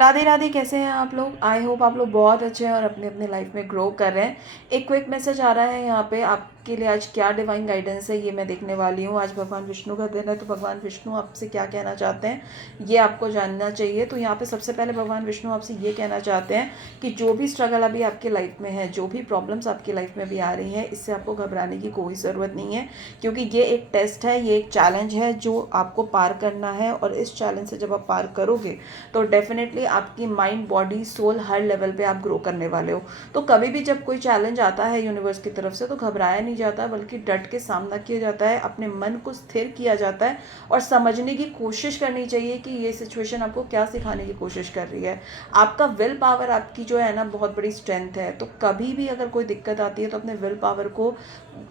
राधे राधे, कैसे हैं आप लोग। आई होप आप लोग बहुत अच्छे हैं और अपने अपने लाइफ में ग्रो कर रहे हैं। एक क्विक मैसेज आ रहा है यहाँ पे आपके लिए। आज क्या डिवाइन गाइडेंस है ये मैं देखने वाली हूँ। आज भगवान विष्णु का दिन है, तो भगवान विष्णु आपसे क्या कहना चाहते हैं ये आपको जानना चाहिए। तो यहाँ पे सबसे पहले भगवान विष्णु आपसे ये कहना चाहते हैं कि जो भी स्ट्रगल अभी आपकी लाइफ में है, जो भी प्रॉब्लम्स आपकी लाइफ में भी आ रही हैं, इससे आपको घबराने की कोई ज़रूरत नहीं है। क्योंकि ये एक टेस्ट है, ये एक चैलेंज है जो आपको पार करना है। और इस चैलेंज से जब आप पार करोगे तो डेफिनेटली आपकी माइंड, बॉडी, सोल हर लेवल पे आप ग्रो करने वाले हो। तो कभी भी जब कोई चैलेंज आता है यूनिवर्स की तरफ से तो घबराया नहीं जाता, बल्कि डट के सामना किया जाता है, अपने मन को स्थिर किया जाता है और समझने की कोशिश करनी चाहिए कि ये सिचुएशन आपको क्या सिखाने की कोशिश कर रही है। आपका विल पावर आपकी जो है ना बहुत बड़ी स्ट्रेंथ है। तो कभी भी अगर कोई दिक्कत आती है तो अपने विल पावर को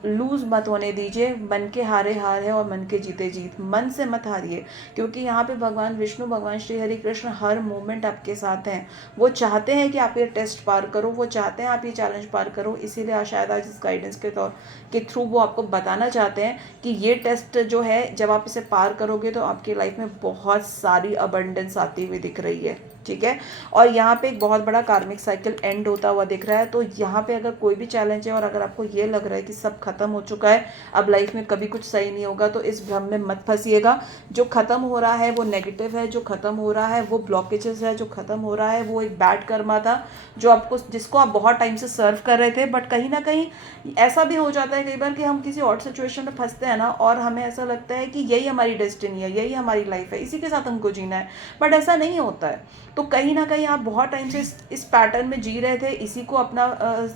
लूज मत होने दीजिए। मन के हारे हार है और मन के जीते जीत। मन से मत हारिए, क्योंकि यहाँ पे भगवान विष्णु, भगवान श्री हरि कृष्ण हर मोमेंट आपके साथ हैं। वो चाहते हैं कि आप ये टेस्ट पार करो, वो चाहते हैं आप ये चैलेंज पार करो। इसीलिए शायद आज इस गाइडेंस के थ्रू वो आपको बताना चाहते हैं कि ये टेस्ट जो है, जब आप इसे पार करोगे तो आपकी लाइफ में बहुत सारी अबंडेंस आती हुई दिख रही है। ठीक है। और यहाँ पे एक बहुत बड़ा कार्मिक साइकिल एंड होता हुआ दिख रहा है। तो यहाँ पे अगर कोई भी चैलेंज है और अगर आपको ये लग रहा है कि सब खत्म हो चुका है, अब लाइफ में कभी कुछ सही नहीं होगा, तो इस भ्रम में मत फंसिएगा। जो खत्म हो रहा है वो नेगेटिव है, जो खत्म हो रहा है वो ब्लॉकेजेस है, जो खत्म हो रहा है वो एक बैड कर्मा था जो आपको, जिसको आप बहुत टाइम से सर्व कर रहे थे। बट कहीं ना कहीं ऐसा भी हो जाता है कई बार कि हम किसी और सिचुएशन में फंसते हैं ना, और हमें ऐसा लगता है कि यही हमारी डेस्टिनी है, यही हमारी लाइफ है, इसी के साथ हमको जीना है। बट ऐसा नहीं होता है। तो कहीं ना कहीं आप बहुत टाइम से इस पैटर्न में जी रहे थे, इसी को अपना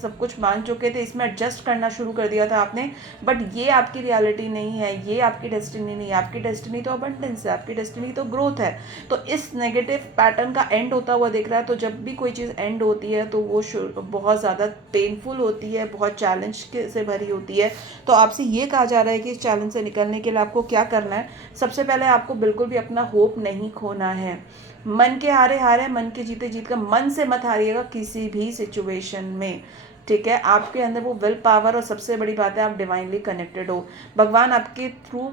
सब कुछ मान चुके थे, इसमें एडजस्ट करना शुरू कर दिया था आपने। बट ये आपकी रियलिटी नहीं है, ये आपकी डेस्टिनी नहीं है। आपकी डेस्टिनी तो अबंडेंस है, आपकी डेस्टिनी तो ग्रोथ है। तो इस नेगेटिव पैटर्न का एंड होता हुआ दिख रहा है। तो जब भी कोई चीज़ एंड होती है तो वो बहुत ज़्यादा पेनफुल होती है, बहुत चैलेंज से भरी होती है। तो आपसे ये कहा जा रहा है कि इस चैलेंज से निकलने के लिए आपको क्या करना है। सबसे पहले आपको बिल्कुल भी अपना होप नहीं खोना है। मन के हारे हारे, मन के जीते जीत का। मन से मत हारिएगा किसी भी सिचुएशन में। ठीक है। आपके अंदर वो विल पावर, और सबसे बड़ी बात है आप डिवाइनली कनेक्टेड हो। भगवान आपके थ्रू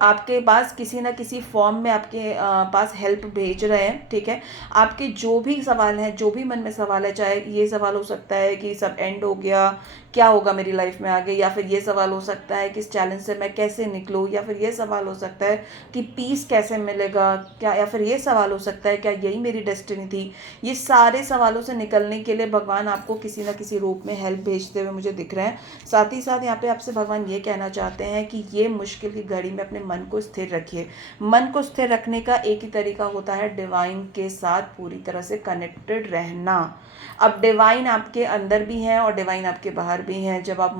आपके पास किसी ना किसी फॉर्म में आपके पास हेल्प भेज रहे हैं। ठीक है। आपके जो भी सवाल हैं, जो भी मन में सवाल है, चाहे ये सवाल हो सकता है कि सब एंड हो गया, क्या होगा मेरी लाइफ में आगे, या फिर ये सवाल हो सकता है कि इस चैलेंज से मैं कैसे निकलूँ, या फिर ये सवाल हो सकता है कि पीस कैसे मिलेगा क्या, या फिर ये सवाल हो सकता है क्या यही मेरी डेस्टिनी थी। ये सारे सवालों से निकलने के लिए भगवान आपको किसी ना किसी रूप में हेल्प भेजते हुए मुझे दिख रहे हैं। साथ ही साथ यहाँ पे आपसे भगवान ये कहना चाहते हैं कि ये मुश्किल की घड़ी में अपने मन को स्थिर रखिए। मन को स्थिर रखने का एक ही तरीका होता है, डिवाइन के साथ पूरी तरह से कनेक्टेड रहना। अब डिवाइन आपके अंदर भी है और डिवाइन आपके बाहर भी है। जब आप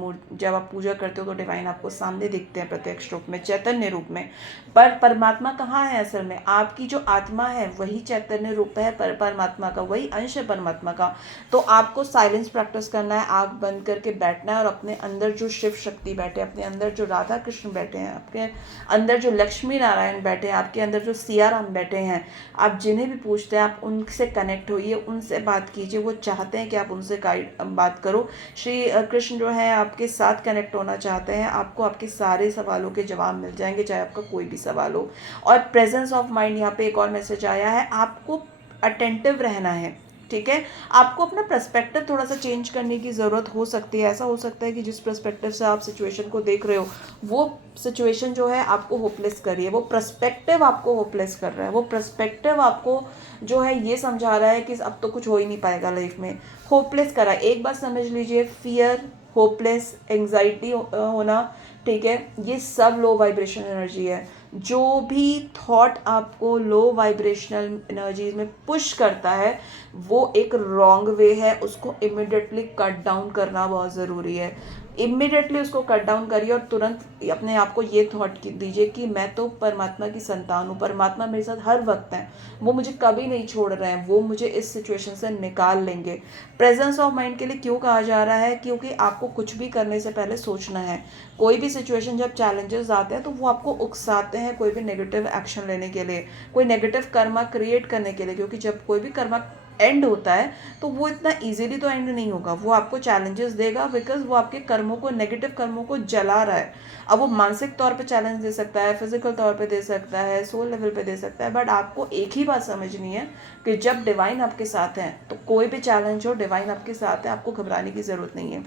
पूजा करते हो तो डिवाइन आपको सामने दिखते हैं, प्रत्यक्ष रूप में, चैतन्य रूप में। पर परमात्मा कहाँ है असल में? आपकी जो आत्मा है वही चैतन्य रूप है, पर परमात्मा का वही अंश है परमात्मा का। तो आपको साइलेंस प्रैक्टिस करना है, आँख बंद करके बैठना है और अपने अंदर जो शिव शक्ति बैठे, अपने अंदर जो राधा कृष्ण बैठे हैं, आपके अंदर जो लक्ष्मी नारायण बैठे हैं, आपके अंदर जो सिया राम बैठे हैं, आप जिन्हें भी पूछते हैं आप उनसे कनेक्ट होइए, उनसे बात कीजिए। वो चाहते हैं कि आप उनसे गाइड बात करो। श्री कृष्ण जो है आपके साथ कनेक्ट होना चाहते हैं। आपको आपके सारे सवालों के जवाब मिल जाएंगे, चाहे आपका कोई भी सवाल हो। और प्रेजेंस ऑफ माइंड, यहाँ पे एक और मैसेज आया है, आपको अटेंटिव रहना है। ठीक है। आपको अपना पर्सपेक्टिव थोड़ा सा चेंज करने की ज़रूरत हो सकती है। ऐसा हो सकता है कि जिस पर्सपेक्टिव से आप सिचुएशन को देख रहे हो वो सिचुएशन जो है आपको होपलेस कर रही है, वो पर्सपेक्टिव आपको होपलेस कर रहा है, वो पर्सपेक्टिव आपको जो है ये समझा रहा है कि अब तो कुछ हो ही नहीं पाएगा लाइफ में। होपलेस करा, एक बात समझ लीजिए, फियर, होपलेस, एंग्जाइटी होना, ठीक है, ये सब लो वाइब्रेशन एनर्जी है। जो भी थॉट आपको लो वाइब्रेशनल एनर्जीज में पुश करता है वो एक रॉन्ग वे है। उसको इमिडिएटली कट डाउन करना बहुत ज़रूरी है। इमिडिएटली उसको कट डाउन करिए और तुरंत अपने आप को ये थॉट दीजिए कि मैं तो परमात्मा की संतान हूँ, परमात्मा मेरे साथ हर वक्त है, वो मुझे कभी नहीं छोड़ रहे हैं, वो मुझे इस सिचुएशन से निकाल लेंगे। प्रेजेंस ऑफ माइंड के लिए क्यों कहा जा रहा है? क्योंकि आपको कुछ भी करने से पहले सोचना है। कोई भी सिचुएशन जब चैलेंजेस आते हैं तो वो आपको उकसाते हैं कोई भी नेगेटिव एक्शन लेने के लिए, कोई नेगेटिव कर्मा क्रिएट करने के लिए। क्योंकि जब कोई भी कर्मा एंड होता है तो वो इतना इजीली तो एंड नहीं होगा, वो आपको चैलेंजेस देगा, बिकॉज वो आपके कर्मों को, नेगेटिव कर्मों को जला रहा है। अब वो मानसिक तौर पे चैलेंज दे सकता है, फिजिकल तौर पे दे सकता है, सोल लेवल पे दे सकता है, बट आपको एक ही बात समझनी है कि जब डिवाइन आपके साथ है तो कोई भी चैलेंज हो, डिवाइन आपके साथ है, आपको घबराने की ज़रूरत नहीं है।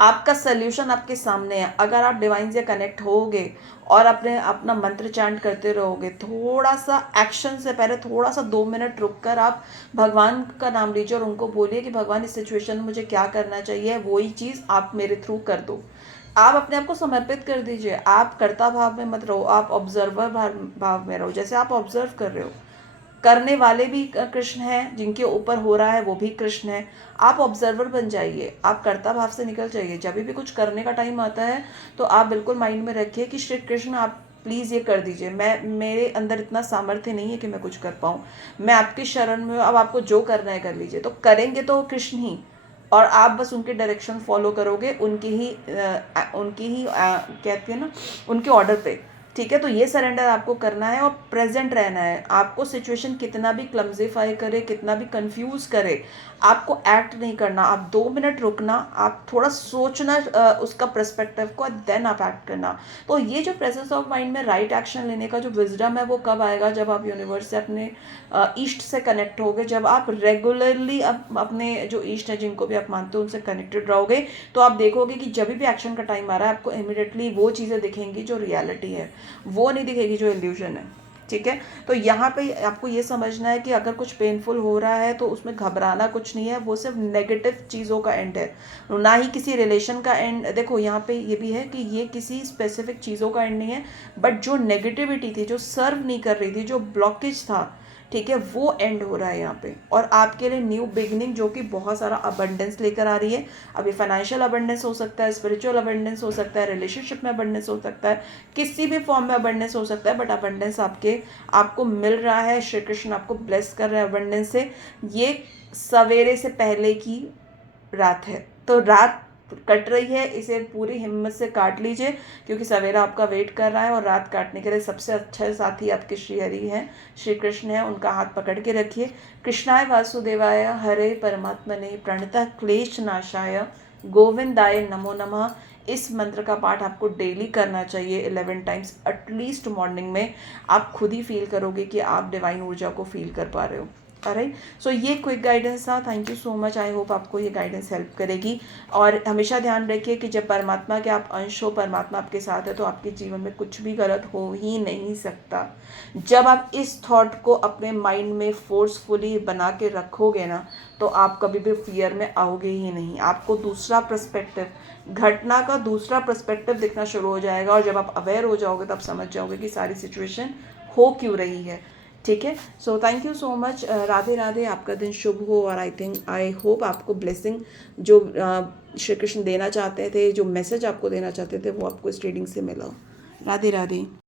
आपका सोल्यूशन आपके सामने है। अगर आप डिवाइन से कनेक्ट होगे और अपना मंत्र चैंट करते रहोगे, थोड़ा सा एक्शन से पहले थोड़ा सा 2 मिनट रुक कर आप भगवान का नाम लीजिए और उनको बोलिए कि भगवान इस सिचुएशन में मुझे क्या करना चाहिए, वही चीज़ आप मेरे थ्रू कर दो। आप अपने आप को समर्पित कर दीजिए। आप कर्ता भाव में मत रहो, आप ऑब्जर्वर भाव में रहो। जैसे आप ऑब्जर्व कर रहे हो, करने वाले भी कृष्ण हैं, जिनके ऊपर हो रहा है वो भी कृष्ण है। आप ऑब्जर्वर बन जाइए, आप कर्ता भाव से निकल जाइए। जब भी कुछ करने का टाइम आता है तो आप बिल्कुल माइंड में रखिए कि श्री कृष्ण आप प्लीज़ ये कर दीजिए, मैं मेरे अंदर इतना सामर्थ्य नहीं है कि मैं कुछ कर पाऊँ, मैं आपकी शरण में हूँ, अब आपको जो करना है कर लीजिए। तो करेंगे तो कृष्ण ही, और आप बस उनके डायरेक्शन फॉलो करोगे, उनकी ही कहते हैं ना, उनके ऑर्डर पे। ठीक है, तो ये सरेंडर आपको करना है और प्रेजेंट रहना है। आपको सिचुएशन कितना भी क्लमजीफाई करे, कितना भी कंफ्यूज करे, आपको एक्ट नहीं करना। आप 2 मिनट रुकना, आप थोड़ा सोचना उसका पर्सपेक्टिव को, देन आप एक्ट करना। तो ये जो प्रेजेंस ऑफ माइंड में राइट एक्शन लेने का जो विजडम है वो कब आएगा, जब आप यूनिवर्स से, अपने ईस्ट से कनेक्ट होगे, जब आप रेगुलरली अपने जो ईस्ट है, जिनको भी आप मानते हो, उनसे कनेक्टेड रहोगे, तो आप देखोगे कि जब भी एक्शन का टाइम आ रहा है आपको इमिडिएटली वो चीज़ें दिखेंगी जो रियलिटी है, वो नहीं दिखेगी जो इल्यूजन है। ठीक है, तो यहाँ पे आपको ये समझना है कि अगर कुछ पेनफुल हो रहा है तो उसमें घबराना कुछ नहीं है, वो सिर्फ नेगेटिव चीज़ों का एंड है, ना ही किसी रिलेशन का एंड। देखो यहाँ पे ये भी है कि ये किसी स्पेसिफिक चीज़ों का एंड नहीं है, बट जो नेगेटिविटी थी, जो सर्व नहीं कर रही थी, जो ब्लॉकेज था, ठीक है, वो एंड हो रहा है यहाँ पे। और आपके लिए न्यू बिगनिंग, जो कि बहुत सारा अबंडेंस लेकर आ रही है। अभी फाइनेंशियल अबंडेंस हो सकता है, स्पिरिचुअल अबंडेंस हो सकता है, रिलेशनशिप में अबंडेंस हो सकता है, किसी भी फॉर्म में अबंडेंस हो सकता है, बट अबंडेंस आपको मिल रहा है। श्री कृष्ण आपको ब्लेस कर रहे हैं अबंडेंस से। ये सवेरे से पहले की रात है, तो रात कट रही है, इसे पूरी हिम्मत से काट लीजिए, क्योंकि सवेरा आपका वेट कर रहा है। और रात काटने के लिए सबसे अच्छे साथी आपके श्री हरि हैं, श्री कृष्ण हैं, उनका हाथ पकड़ के रखिए। कृष्णाय वासुदेवाय हरे परमात्मने प्रणतः क्लेश नाशाय गोविंदाय नमो नमः। इस मंत्र का पाठ आपको डेली करना चाहिए 11 टाइम्स एटलीस्ट मॉर्निंग में। आप खुद ही फील करोगे कि आप डिवाइन ऊर्जा को फील कर पा रहे हो। ऑलराइट, सो ये क्विक गाइडेंस था। Thank you so much. I hope आपको ये गाइडेंस हेल्प करेगी। और हमेशा ध्यान रखिए कि जब परमात्मा के आप अंश हो, परमात्मा आपके साथ है, तो आपके जीवन में कुछ भी गलत हो ही नहीं सकता। जब आप इस थॉट को अपने माइंड में फोर्सफुली बना के रखोगे ना, तो आप कभी भी फियर में आओगे ही नहीं। आपको दूसरा पर्सपेक्टिव, घटना का दूसरा पर्सपेक्टिव दिखना शुरू हो जाएगा, और जब आप अवेयर हो जाओगे तब समझ जाओगे कि सारी सिचुएशन हो क्यों रही है। ठीक है, so thank you so much. Radhe Radhe, आपका दिन शुभ हो। और आई होप आपको ब्लेसिंग जो श्री कृष्ण देना चाहते थे, जो मैसेज आपको देना चाहते थे, वो आपको इस रीडिंग से मिला। राधे राधे।